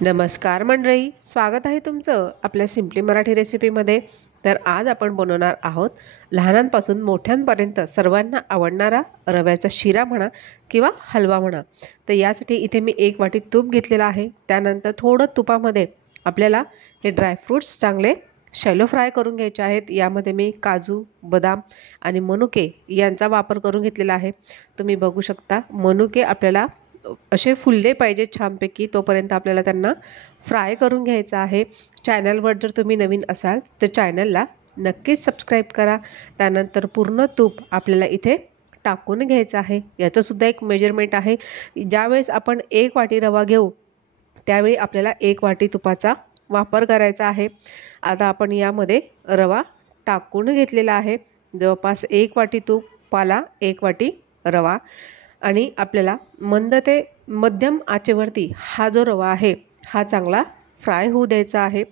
नमस्कार मंडळी, स्वागत आहे तुमचं आपल्या सिम्पली मराठी रेसिपीमध्ये। तर आज आपण बनवणार आहोत लहानांपासून मोठ्यांपर्यंत सर्वांना आवडणारा रव्याचा शिरा म्हणा किंवा हलवा म्हणा। तर यासाठी इथे मी 1 वाटी तूप घेतलेला आहे। त्यानंतर थोडं तुपामध्ये आपल्याला हे ड्रायफ्रूट्स चांगले शॅलो फ्राय करून घ्यायचे आहेत। यामध्ये मी काजू, बदाम आणि मनुके यांचा वापर करून घेतलेला आहे। तुम्ही बघू शकता मनुके आपल्याला असे फुलले पाहिजे छानपैकी, तोपर्यंत आपल्याला त्यांना फ्राय करून घ्यायचं आहे। चॅनलवर जर तुम्ही नवीन असाल तर चॅनलला नक्कीच सबस्क्राईब करा। त्यानंतर पूर्ण तूप आपल्याला इथे टाकून घ्यायचं आहे। याचं सुद्धा एक मेजरमेंट आहे। ज्यावेळेस आपण 1 वाटी रवा घेऊ त्यावेळी आपल्याला 1 वाटी तुपाचा वापर करायचा आहे। आता आपण यामध्ये रवा टाकून घेतलेला आहे। जवळपास 1 वाटी तुपाला 1 वाटी रवा आणि आपल्याला मंद ते मध्यम आचेवरती हा जो रवा आहे हा चांगला फ्राय होऊ द्यायचा आहे।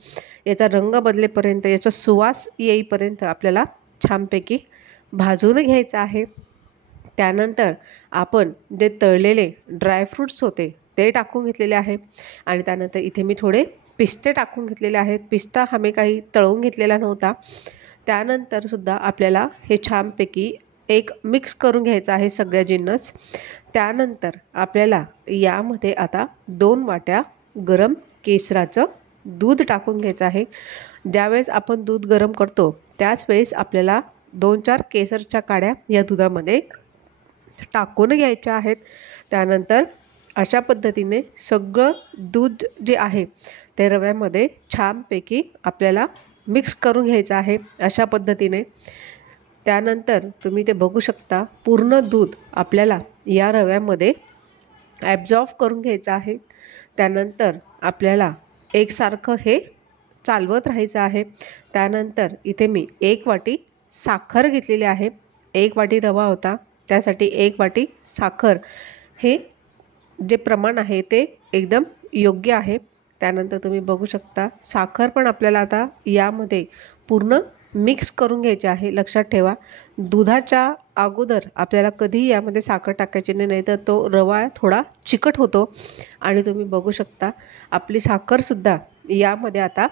याचा रंग बदलेपर्यंत, याचा सुवास येईपर्यंत आपल्याला छानपैकी भाजून घ्यायचा आहे। त्यानंतर आपण जे तळलेले ड्रायफ्रूट्स होते ते टाकून घेतलेले आहे आणि त्यानंतर इथे मी थोडे पिस्ते टाकून घेतलेले आहेत। पिस्ता हा मी काही तळून घेतलेला नव्हता। त्यानंतर सुद्धा आपल्याला हे छानपैकी एक मिक्स करून घ्यायचं आहे सगळ्या जिन्नस। त्यानंतर आपल्याला यामध्ये आता 2 वाट्या गरम केसराचं दूध टाकून घ्यायचं आहे। ज्यावेळेस आपण दूध गरम करतो त्याच वेळेस आपल्याला 2-4 केसरच्या काड्या या दुधामध्ये टाकून घ्यायच्या आहेत। त्यानंतर अशा पद्धतीने सगळं दूध जे आहे ते रव्यामध्ये छानपैकी आपल्याला मिक्स करून घ्यायचं आहे अशा पद्धतीने। त्यानंतर तुम्ही ते बघू शकता पूर्ण दूध आपल्याला या रव्यामध्ये ॲब्झॉर्ब करून घ्यायचं आहे। त्यानंतर आपल्याला एकसारखं हे चालवत राहायचं आहे। त्यानंतर इथे मी 1 वाटी साखर घेतलेली आहे। 1 वाटी रवा होता त्यासाठी 1 वाटी साखर, हे जे प्रमाण आहे ते एकदम योग्य आहे। त्यानंतर तुम्ही बघू शकता साखर पण आपल्याला आता यामध्ये पूर्ण मिक्स करून घ्यायचे आहे। लक्षात ठेवा दुधाच्या अगोदर आपल्याला कधीही यामध्ये साखर टाकायची नाही, तर तो रवा थोडा चिकट होतो। आणि तुम्ही बघू शकता आपली साखरसुद्धा यामध्ये आता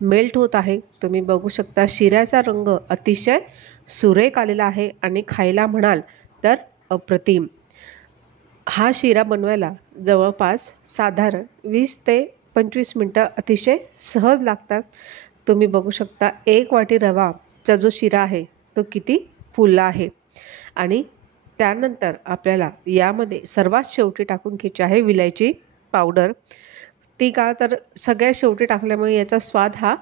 मेल्ट होत आहे। तुम्ही बघू शकता शिऱ्याचा रंग अतिशय सुरेख आलेला आहे आणि खायला म्हणाल तर अप्रतिम। हा शिरा बनवायला जवळपास साधारण 20 ते 25 मिनटं अतिशय सहज लागतात। तुम्ही बघू शकता 1 वाटी रवाचा जो शिरा आहे तो किती फुलला आहे। आणि त्यानंतर आपल्याला यामध्ये सर्वात शेवटी टाकून घ्यायची आहे विलायची पावडर। ती का तर सगळ्यात शेवटी टाकल्यामुळे याचा स्वाद हा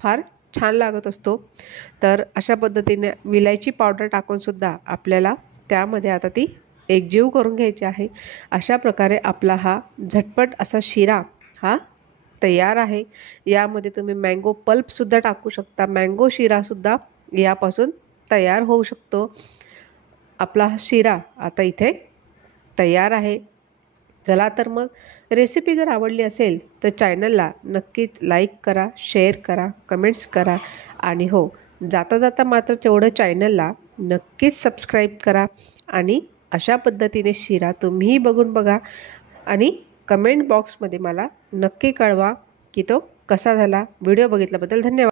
फार छान लागत असतो। तर अशा पद्धतीने विलायची पावडर टाकूनसुद्धा आपल्याला त्यामध्ये आता ती एकजीव करून घ्यायची आहे। अशा प्रकारे आपला हा झटपट असा शिरा हा तयार आहे। यामध्ये तुम्ही मँगो पल्पसुद्धा टाकू शकता। मँगो शिरासुद्धा यापासून तयार होऊ शकतो। आपला हा शिरा आता इथे तयार आहे। चला तर मग रेसिपी जर आवडली असेल तर चॅनलला नक्कीच लाईक करा, शेअर करा, कमेंट्स करा आणि हो जाता जाता मात्र तेवढं चॅनलला नक्कीच सबस्क्राईब करा। आणि अशा पद्धतीने शिरा तुम्हीही बघून बघा आणि कमेंट बॉक्समध्ये मला नक्की कळवा की तो कसा झाला। व्हिडिओ बघितल्याबद्दल धन्यवाद।